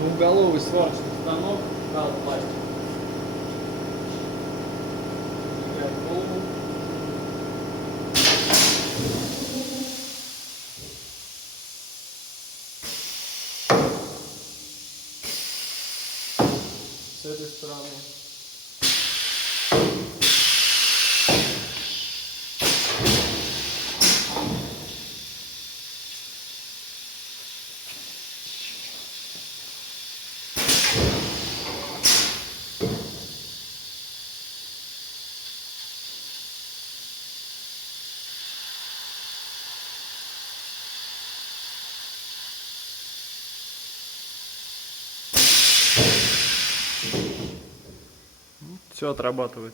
Двухголовый сварочный станок, пластик. С этой стороны. Все отрабатывает.